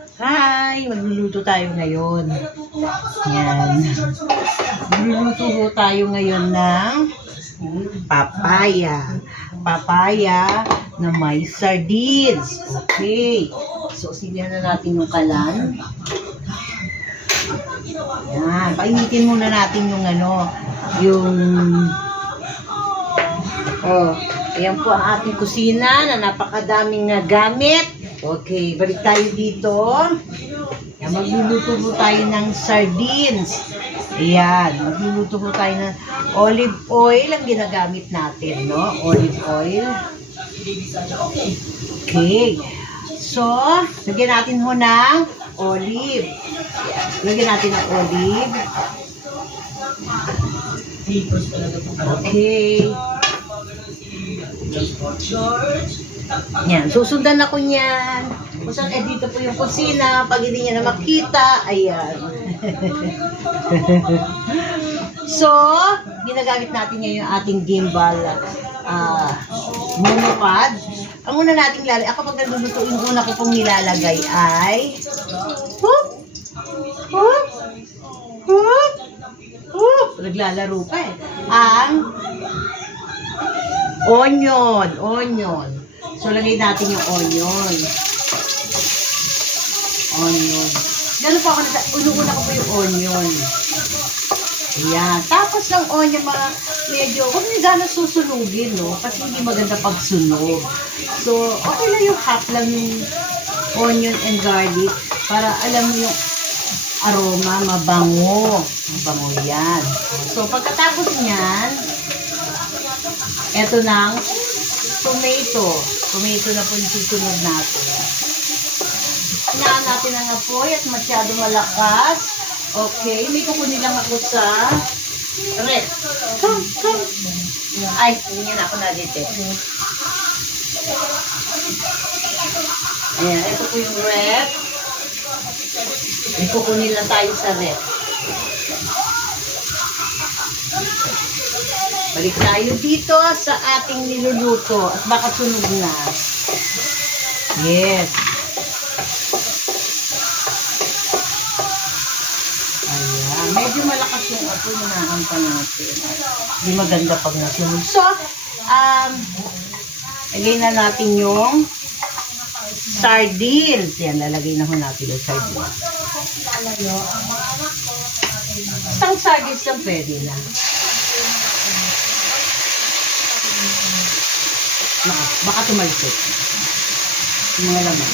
Hi! Magluluto tayo ngayon. Yan. Magluluto ho tayo ngayon ng papaya. Papaya na may sardines. Okay. So, silihan na natin yung kalan. Yan. Painitin muna natin yung ayan po ang ating kusina na napakadaming gamit. Okay, balik tayo dito. Yan, magluluto po tayo ng sardines. Ayan, magluluto po tayo ng olive oil ang ginagamit natin, no? Olive oil. Okay. So, lagyan natin ho ng olive. Ayan, lagyan natin ng olive. Okay. Yan, susundan ako niyan. Kung saan, dito po yung kusina. Pag hindi niya na makita, ayan. So, ginagamit natin ngayon yung ating gimbal monopod. Ang una nating lalagay, ako pag nagluluto, yung una ko pong nilalagay ay naglalaro pa eh. Ang onion. So, lagay natin yung onion. Gano'n po ako una ko po yung onion. Ayan. Tapos ng onion, medyo, huwag nyo gano'n susunugin, no? Kasi hindi maganda pagsunog. So, okay lang yung half lang yung onion and garlic para alam mo yung aroma, mabango. Mabango yan. So, pagkatapos niyan, eto ng tomato. Tomato na po yung susunod natin. Hinaan natin ang apoy at masyado malakas. Okay, may kukunin lang ako sa rep. Come. Ay, hindi niya na ako na-detect. Ayan, ito po yung rep. May kukunin lang tayo sa rep. Balik tayo dito sa ating niluluto at baka sunog na. Yes. Ayan. Medyo malakas yung apoy na nahampa natin. Hindi maganda pag nasunog. So, lagay na natin yung sardines. Yan, lalagay na ho natin yung sardines. Isang sardines lang pwede na. Baka tumalsik yung mga laman.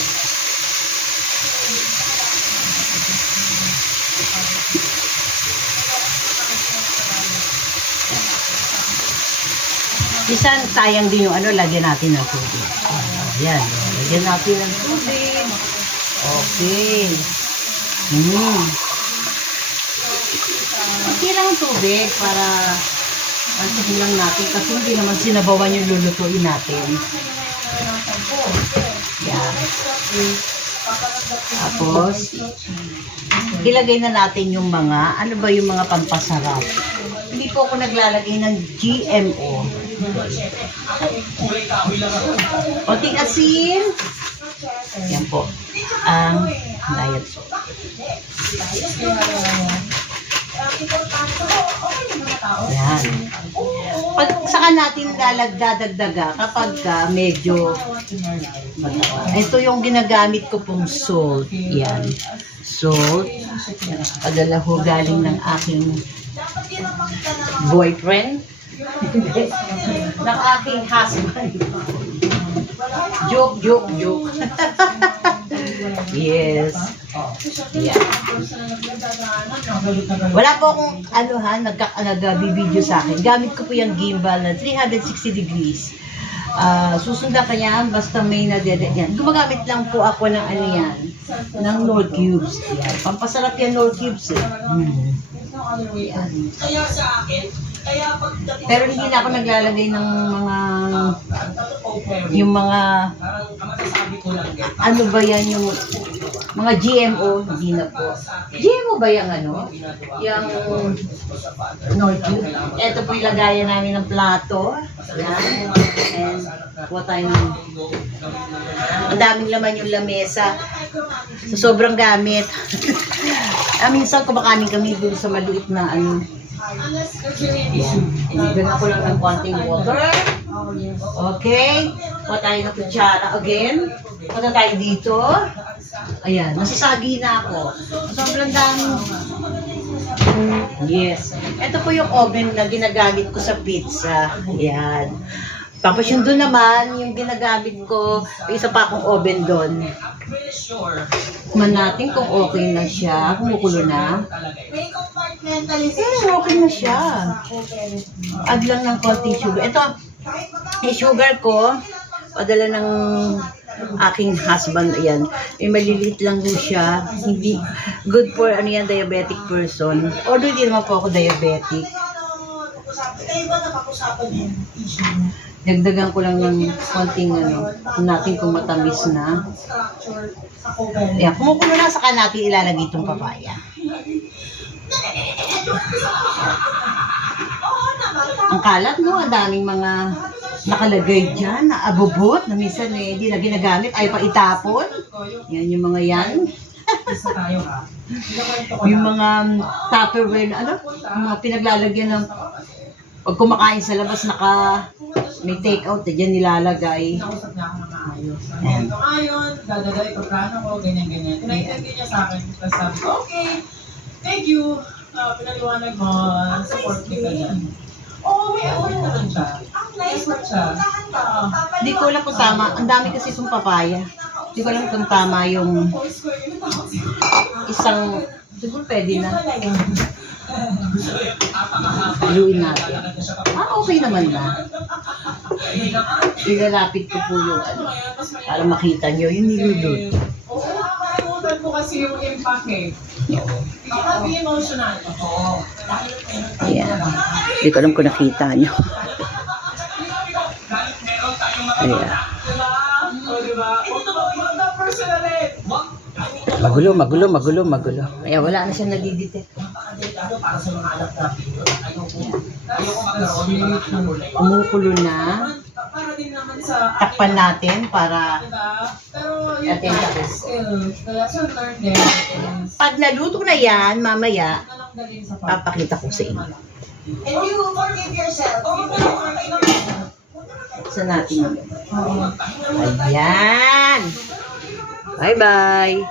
Minsan sayang din yung lagyan natin ng tubig. Ayan, lagyan natin ng tubig. Okay. Okay lang tubig para pansin lang natin kasi hindi naman sinabawan yung lulutuin natin. Yan. Tapos, ilagay na natin yung mga, yung mga pampasarap. Hindi po ako naglalagay ng GMO. Konting asin. Yan po. Ang diet salt. Yan. Pag saka natin dadagdaga kapag medyo ito yung ginagamit ko pong salt. Yan. Salt. Padala ho galing ng aking boyfriend. Ng aking husband. Joke. Yes. Yeah. Wala po akong nag-video sa akin. Gamit ko po yung gimbal na 360 degrees. Susundan ka yan, basta may yan. Gumagamit lang po ako ng ng Knorr cubes. Yan. Pampasarap yan Knorr cubes eh. Yan. Pero hindi na ako naglalagay ng yung mga Mga GMO, hindi na po. GMO ba yung ano? Yung Nordic. Ito po yung lagayan namin ng plato. Yan. And kuha tayo ng... Ang daming laman yung lamesa. So, sobrang gamit. Minsan kumakanin kami dun sa maliit na ano. Yan. Inigyan ako lang ng konting water. Okay. Kuha tayo ng kutsara again. Punta tayo dito. Ayan, nasasagi na ako. Sobrang dami. Yes. Ito po yung oven na ginagamit ko sa pizza. Ayan. Tapos yung doon naman, yung ginagamit ko, isa pa akong oven doon. Tikman natin kung okay na siya. Kumukulo na. Okay na siya. Add lang ng konting sugar. Ito, yung sugar ko, padala ng aking husband, ayan. Maliliit lang po siya. Hindi good for ano yan, diabetic person. Although hindi naman po ako diabetic. Dagdagan ko lang ng konting ano, natin kung matamis na. Ayan, kumukulo na, saka natin ilalagay itong papaya. Ang kalat, no? Ang daming mga nakalagay dyan, na abubot, na minsan hindi na ginagamit, ay pa itapon. Yan yung mga yan. Yung mga Tupperware, ano? Yung mga pinaglalagyan ng pag kumakain sa labas, may take out, dyan nilalagay. Nakusap niya ako ng maayos. Ito ngayon, dadagay ko plano ko, ganyan-ganyan. Tinaitagay niya sa akin, tapos sabi ko, okay, thank you. Pinaliwanag mo, support kita dyan. Oo, may effort naman siya. May effort siya. Hindi ko alam kung tama. Ang dami kasi itong papaya. Hindi ko alam kung tama yung isang, siguro pwede na. Haluin natin. Okay naman na. Ilalapit ko po yung ano, para makita nyo yung nilulot. Oo, nakakalimutan ko kasi yung impact eh. Baka be emotional. Oo. Ayan. Hindi ko alam kung nakita nyo. Ayan. O, diba? Huwag na personal eh. Magulo. Kaya wala na siya nadidetect. Para sa mga anak natin. Ayoko magkaroon. Kumukulo na. Para din naman sa... Takpan natin para Pero yun atin nga, tapos. skills. The lesson learned there is... Pag naluto na yan, mamaya, Nalang dalhin sa papakita ko sa inyo. And you forgive yourself. Sa natin. Ayan. Bye-bye.